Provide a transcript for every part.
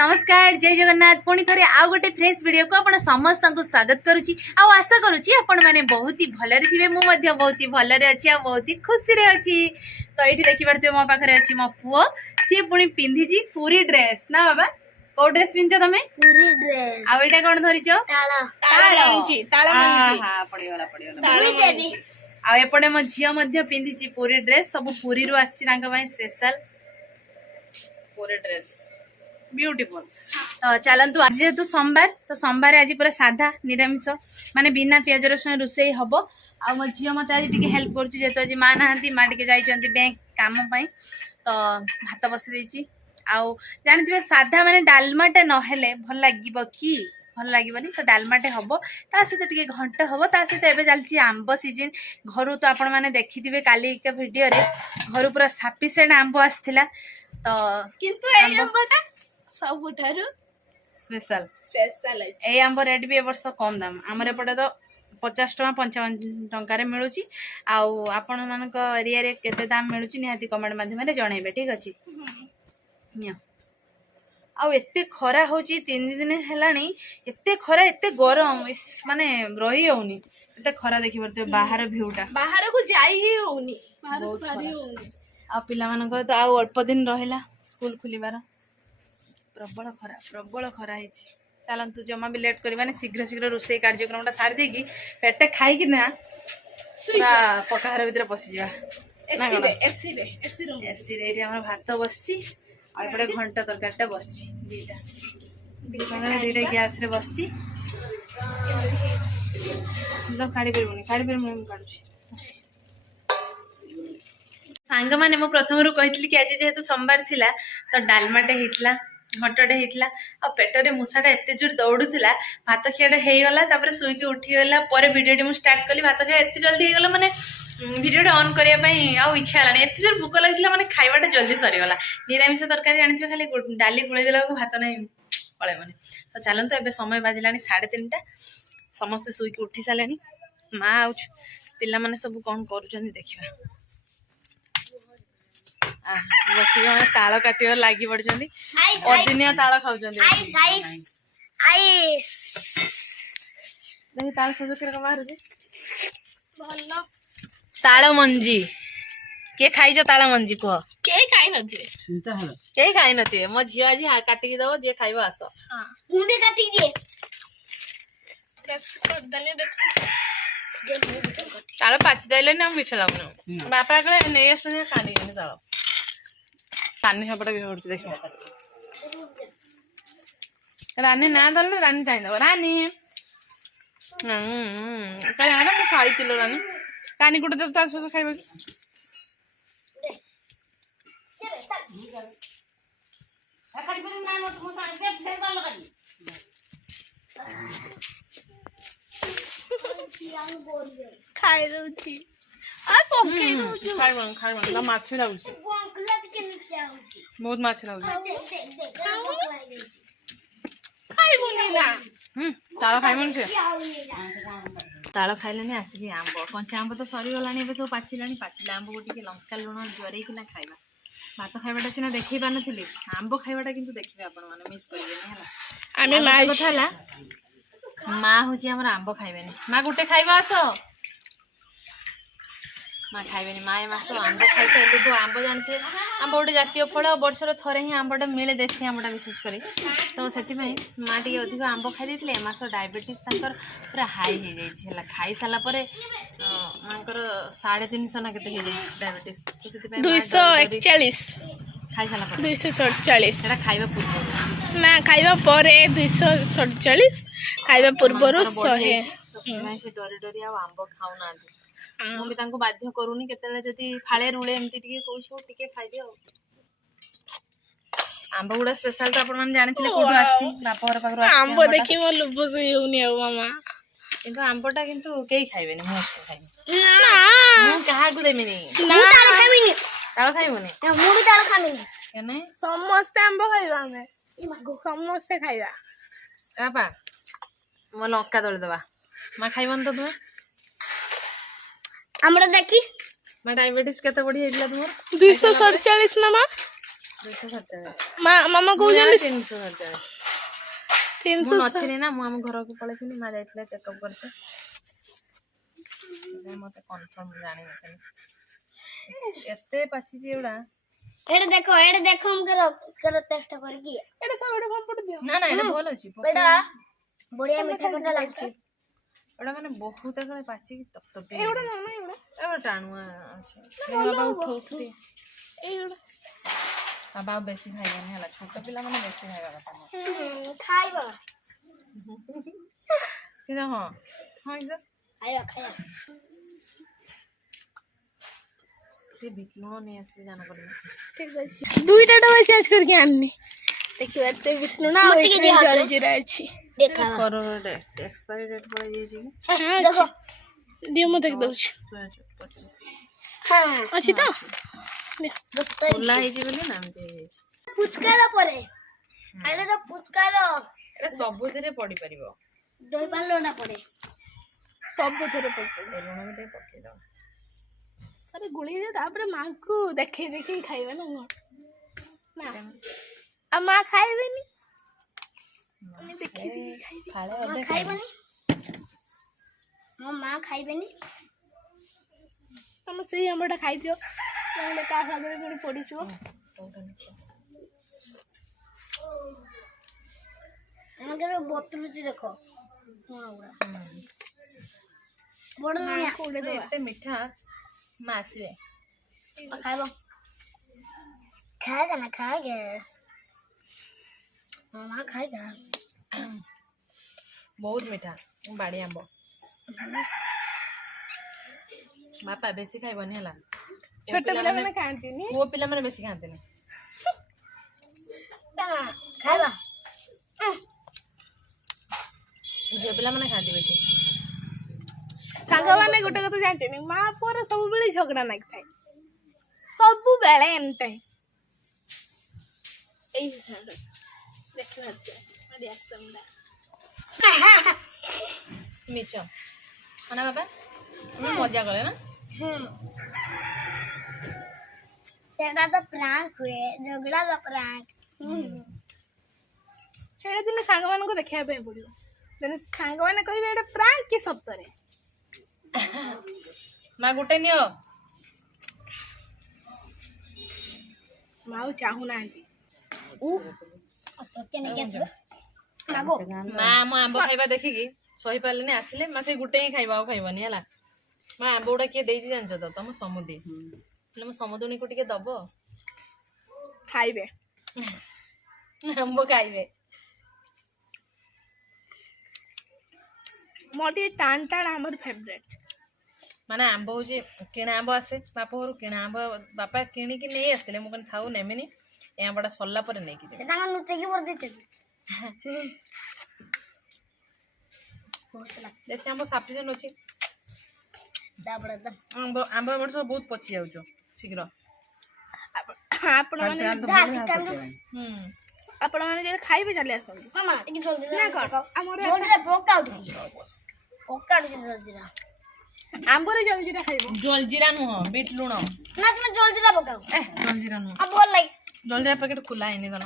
नमस्कार जय जगन्नाथ पुणी थे आउ गोटे फ्रेश वीडियो को आपण समस्त को स्वागत करुच्ची आशा करुच्ची आपण मैंने बहुत ही भलरे थे मुझे बहुत ही भलरे अच्छी आ बहुत ही खुशी रे अच्छी। तो ये देखिपे मो पाखे अच्छी मो पुओ सी पुणी पिंधि पूरी ड्रेस ना बाबा कौ ड्रेस पिंध तुम पूरी ड्रेस आईटा कौन धरीच आपटे मो झील पिंधि पूरी ड्रेस सब पूरी रू आसी स्पेशल पूरी ड्रेस ब्यूटीफुल। तो चलतु आज जेहेतु सोमवार तो सोमवार आज पूरा साधा निरामिष माने बिना पियाज रसुण रोषे हम आ मो झील मत आज टी हेल्प करेतु आज माँ ना माँ टे जाइए बैंक काम तो भात बसी देती आउ जानते साधा माने डालमाटे नहेले भल लगे कि भल लगे तो डालमाटे हम ता सहित टे घंट हम ता सहित एवं चलती आंब सीजन घर तो आपण मैंने देखिथे काली का वीडियो रे घर पूरा सफिसीयंट आंब आसला तो किंतु सबुठारु स्पेशल स्पेशल ए आंब रेट भी ए वर्ष कम दाम आमर एपटे तो 50 टका 55 टंकार मिलूँ आपण मान एरिया रे केते दाम मिलूँ निहाती कमेंट माध्यम जनइबे ठीक अच्छे। आते खरा हो 3 दिन है एते खरा एते गरम माने रही होनी एते खरा देखी पड़ते बाहर भ्यूटा बाहर को जाई ही होनी बाहर को बाहर होनी आ पिला मान तो आउ अल्प दिन रहिला स्कूल खुलिबार प्रबल खरा है। चलतु जमा भी लेट करवानी शीघ्र शीघ्र रोषे कार्यक्रम सारी देकी पेटे खाई ना पकाहार भितर पशिजा एसी भात बसची आपटे घंटा तरकारीटा बसची दुईटा गैस रे बसची काढ़ी पार्बनी काढ़ुची सांग मैंने मो प्रथम रू कही कि आज जेहेतु सोमवार थिला तो डालमाटे होता घंटटे होता आ पेटरे मूषाटा एत जोर दौड़ूला भात खियाटा होगला तापर शुईकी उठीगला भिडियो मुझे स्टार्ट कली भात खिया एत जल्दी होगला माने भिडियो ऑन करने आउ इच्छा है एत जोर भोक लगी मैंने खावाटा जल्दी सरीगला निरामिष तरकारी जानते खाली डाली गुड़े देला भात ना पड़े मैंने तो चलते एवं समय बाजिला 3:30 समस्ते शुईकी उठी सारे माँ आउ पिला माने सब कौन कर देखा बस ताल काटिबार लगी पड़े अदिनिया ताल खाऊ ताल सजोक बाहर ताल मंजी के खाई ताल मंजी कह के खाई नी मो झी आज काटिकी दब जे खाइब आस ताल पाचि देले मीठ लगुन बापा कहे नहीं आस कानी ताल रानी सेपटे भी पड़ती देख रानी ना धरले रानी चाहिए रानी मुझे खाई रानी कानी गोटे देव तार सहित खाइब खाई दउची खाइबन माछ लगुच बहुत माछ लगुच ताल खाइबन से ताल खाइले आसिक आंब कंचा आंब तो सरीगला सब पाचिला पाचिला आंब को टे लंका लुण जरईकिना खाइबा भात खाइबाटा सीना देखी पार नी आंब खाइबाटा किंतु देखिए आपण माने मिस करेंगे कथा माँ हूँ आम आंब खाइबे माँ गोटे खाइबा आस माँ खाइबे माँ मास आंब खाई तो आंब जानते आंब गोटे जातीय फल वर्षर थरे ही आंबटा मिले देसी आंबटा विशेषकर तो से माँ टे अधिक आंब खाई ए मास डायबिटीज पूरा हाई हो जाए खाई सारापर माँ 350 ना के डायबिटीज तो 241 खाई सारा 247 खाइबा पूर्व ना खाइबा परे 247 खाइबा पूर्व 100 से डरी डरी आंब खाऊना मुझे बाध्य करूनी केते फाड़े रुले एमती टे खाईदे आंब गुड़ा स्पेशल तो आपन जानिथिले कोठो आसी बापर पाखरो आसी आंब देखि मो लुबो से होनी आ मामा किंतु आंबटा किंतु केही खाइबेनी मु खाइबे ना मु कहा को देमिनी मु ताल खाइबिनी ताल खाइबोनी मु भी ताल खाइबिनी केने समस्त आंब खाइबा हमें समस्त खाइबा बापा मो लंका दळ दबा मा खाइबन तो तुम हमरा देखी डायबिटीज केते बढ़ी हेला तुम 247 ना मां ମା ମାମା କହୁଛନ୍ତି 347 ମୁଁ 300 ନଥିଲି ନା ମୁଁ ଆମ ଘରକୁ ପଳେଇଥିଲି ମା ଯାଇଥିଲା ଚେକଅପ୍ କରତେ ମତେ କନଫର୍ମ ଜାଣିନଥିଲି ଏତେ ପାଚିଛି ଏଗୁଡା एड़े देखो हम करो टेस्ट करके ଏଇଟା ତ ଗୋଟେ କଣ ପଟ ଦିଅ ନା ନା ଏଟା ଭଲ ଅଛି बेटा बढ़िया मीठा मीठा लगছে ଏଟା ମାନେ ବହୁତ ଏଗୁଡା ପାଚିକି ତପତପି ଏଇଗୁଡ଼ା ନା ଏଇଗୁଡ଼ା ଏଗୁଡା ଟାଣୁଆ ଅଛି ଭଲ ବାବା ହବ। ଉଠଉଥିଲି ଏଇଗୁଡ଼ା ବାବା ଆଉ ବେଶୀ ଖାଇବାନି ହେଲା ଛୋଟ ପିଲାମାନେ ବେଶୀ ଖାଇବା କଥା ନୁହଁ खाइबा କିନ୍ତୁ ହଁ ହଁ ଏକ୍ସାକ୍ଟ खाइबा ଟିକେ ବିଟ୍ ଲୁଣ ନେଇ ଆସିବି ଜାନ କରିବି ଠିକ ଅଛି ଦୁଇଟା ଡବା ଚେଞ୍ଜ କରିକି ଆଣିନି ଦେଖିବା ଏତେ ବିଷ୍ଣୁ ନା ଆଉ ଟିକେ ଏଥିରେ ଦିଅ ଜଲଜିରା ଅଛି देखा କରୋ ଏକ୍ସପାୟରି ଡେଟ୍ ପଳେଇ ଯାଇଛି କି ହଁ देखो ଅଛି ଦିଅ ମୁଁ ଦେଖି ଦଉଛି 25 हां ଅଛି ତ दोस्त ଖୋଲା ହେଇଛି ବୋଲି ନା ଏମିତି ହେଇଯାଇଛି पुचकारा परे अरे तो पुचकारा ଏଟା ସବୁଥିରେ ପଡିପାରିବ दही पालो ना पड़े ସବୁଥିରେ ପଡିବ ଲୁଣ ବି ଟିକେ ପକେଇଦବ ଆରେ ଗୁଳି ଦିଅ ତାପରେ ମାଙ୍କୁ ଦେଖେଇ ଦେଖେଇ ଖାଇବା ନା କଣ ନା ଆଉ ମା ଖାଇବେନି ଆମେ ଦେଖେଇ ଦେଖେଇ ଖାଇବି ଫାଳେ मां ଅଧେ खाइबनी मो मां खाइबनी ତମେ ସେଇ ଆମ୍ବଟା ଖାଇଦିଅ ନହେଲେ କାହା ସାଙ୍ଗରେ ପୁଣି ପଡିଯିବ हमके बोतल जी देखो हां उड़ा बड़ ना ମାଙ୍କୁ ଗୋଟେ ଦେବା ଏତେ ମିଠା ମା ଆସିବେ खाइबो खाएगा ना खाएगा मां खाएगा ବହୁତ ମିଠା ବାଡି ଆମ୍ବ ବାପା ବେଶୀ ଖାଇବନି ହେଲା ଛୋଟ ପିଲାମାନେ ଖାଆନ୍ତିନି ପୁଅ ପିଲାମାନେ ବେଶୀ ଖାଆନ୍ତିନି खाइबा ଝିଅ ପିଲାମାନେ ଖାଆନ୍ତି ବେଶୀ ସାଙ୍ଗମାନେ ଗୋଟେ କଥା ଜାଣିଛନ୍ତି ମା ପୁଅର ସବୁବେଳେ ଝଗଡା ଲାଗିଥାଏ ସବୁବେଳେ ଏନି ଟାଇମ୍ ଏଇ ଦେଖିବା ମିଛ ନା ବାପା ଆମେ ମଜା କରେ ନା सेटा तो प्रैंक हुए झगड़ा तो प्रैंक ସେଇଟା ଦିନେ ସାଙ୍ଗମାନଙ୍କୁ ଦେଖିବା ପାଇଁ ପଡିବ ଦିନେ ସାଙ୍ଗମାନେ କହିବେ ଏଇଟା ପ୍ରାଙ୍କ କି ସତରେ ମା ଗୋଟେ ନିଅ ମା ଆଉ ଚାହୁଁନାହାନ୍ତି तो क्या नहीं क्या मागो ମା ଆମ ଆମ୍ବ ଖାଇବା ଦେଖିକି ସହିପାରିଲେନି ଆସିଲେ ମା ସେଇ ଗୋଟେ ହିଁ ଖାଇବା ଆଉ ଖାଇବନି ହେଲା ମା ଆମ୍ବ ଗୁଡା କିଏ ଦେଇଛି ଜାଣିଛ ତ ତମ ସମୁଦି ହେଲେ ମୋ ସମୁଦୁଣୀକୁ ଟିକେ ଦବ ଖାଇବେ ଆମ୍ବ ଖାଇବେ ମୋର ଟିକେ ଟାଣ ଟାଣ ଆମର ଫେଭରେଟ୍ ମାନେ ଆମ୍ବ ହଉଛି କିଣା ଆମ୍ବ ଆସେ ବାପ ଘରୁ କିଣା ଆମ୍ବ ବାପା କିଣିକି ନେଇ ଆସିଥିଲେ ମୁଁ କହିଲି ଥାଉ ନେମିନି ଏ ଆମ୍ବଟା ସରିଲା ପରେ ନେଇକି ଯିବି सेटा नुचे की बोल देते ଦେଶୀ ଆମ୍ବ ସାଫିସିଏଣ୍ଟ ଅଛି दाबड़ा दा ଆମ୍ବ ଆମ୍ବ ଏ ବର୍ଷ ବହୁତ ପଚି ଯାଉଛୁ ଶୀଘ୍ର ଆପଣମାନେ ଆପଣମାନେ ଯଦି ଖାଇବେ ଚାଲି ଆସନ୍ତୁ मामा टिके जल्दी ନା କଣ ଆମର जल्दी रे पोका उठ जल्दी रे ଆମ୍ବରେ ଜଲଜିରା ଖାଇବ ଜଲଜିରା ନୁହଁ ବିଟ୍ ଲୁଣ ना तुम जल्दी रे पकाओ ଜଲଜିରା ନୁହଁ अब बोल लाइक ଜଲଜିରା ପ୍ୟାକେଟ ଖୋଲା ହେଇନି ତନ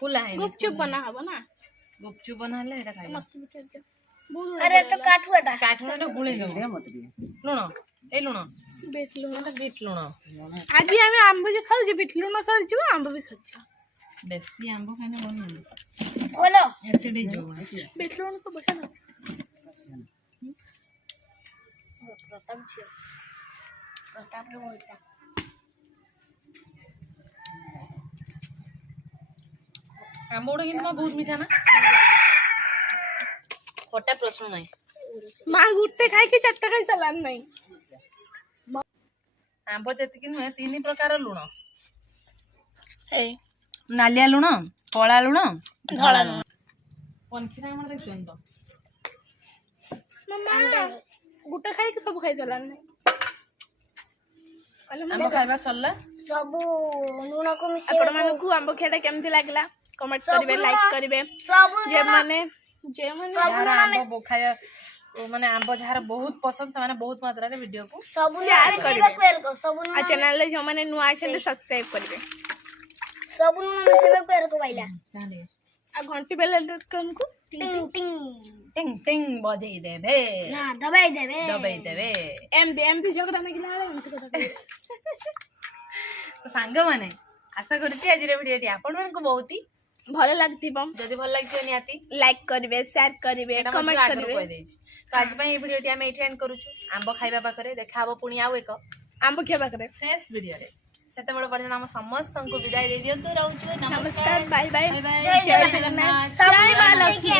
ଖୋଲା ହେଇନି ଗୁପଚୁପ ବନା ହବ ନା ଗୁପଚୁପ ବନା ହେଲେ ଏଇଟା ଖାଇବା ମତେ ବି ଖାଇଦିଅ। ବହୁତ अरे तो काठू एटा କାଠୁଟା ଗୁଳେଇ ଦବୁ ଲୁଣ ଏଇ ଲୁଣ ବିଟ୍ ଲୁଣ ଏଇଟା ବିଟ୍ ଲୁଣ ଆଜି ଆମେ ଆମ୍ବ ଯେ ଖାଉଛେ ବିଟ୍ ଲୁଣ ସରିଯିବ ଆମ୍ବ ବି ସରିଯିବ ବେଶୀ ଆମ୍ବ ଖାଇଲେ ଭଲ ନୁହେଁ बोलो ଏସିଡ୍ ହେଇଯିବ ବିଟ୍ ଲୁଣ ତ ବଢିଆ ନା प्रताप रे बोलता ଆମ୍ବ ଗୁଡା କିନ୍ତୁ ବହୁତ ମିଠା ନା ଖଟା ପ୍ରଶ୍ନ ନାହିଁ ମା ଗୋଟେ ଖାଇକି ଚାରିଟା ଖାଇ ସାରିଲାଣି ନାହିଁ ଆମ୍ବ ଯେତିକି ନୁହେଁ 3 ପ୍ରକାର ଲୁଣ ଏଇ ନାଲିଆ ଲୁଣ କଳା ଲୁଣ ଧଳା ଲୁଣ ପନିକିନା ଆମର ଦେଖୁଛନ୍ତି ତ ମାମା ଗୋଟେ ଖାଇକି ସବୁ ଖାଇ ସାରିଲାଣି ନାହିଁ ଆମ୍ବ ଖାଇବା ସରିଲା सबु लूण को मिसे ଆପଣମାନଙ୍କୁ ଆମ୍ବ ଖିଆଟା କେମିତି ଲାଗିଲା କମେଣ୍ଟ କରିବେ ଲାଇକ୍ କରିବେ सबु ଯେମାନେ ଯାହାର ଆମ୍ବ ଖାଇବା ମାନେ ଆମ୍ବ ଯାହାର ବହୁତ ପସନ୍ଦ ସେମାନେ ବହୁତ ମାତ୍ରାରେ ଭିଡିଓକୁ सबु Share मिसेबा को सबु ଆଉ ଚ୍ୟାନେଲରେ ଯେଉଁମାନେ ନୂଆ ଅଛନ୍ତି ସବସ୍କ୍ରାଇବ୍ କରିବେ सब लुण मिसेबे को एरको पाइला ताले आ घंटी बेले हमको टिंग टिंग टिंग टिंग बजेई देबे ना दबाई देबे देबे एमडी झगड़ा ना किला एमती कथा तो सांग माने आशा करूची आज वीडियो आपण मानक बहुत ही भल लागथिबो जदि भल लागथियो नियाती लाइक करिवे शेयर करिवे कमेंट कमेंट करिवे कह देछि तो आज पई वीडियो टी हम एठी एंड करूछु आंबो खाइबा पाखरे देखा हबो पुनी आउ एक आंब खेबा करे फ्रेश वीडियो रे सेते बड़ पर्यंत हम समस्त को विदाई दे दियंतु रहउछु नमस्कार बाय बाय बाय बाय जय जगन्नाथ जय मां लक्ष्मी।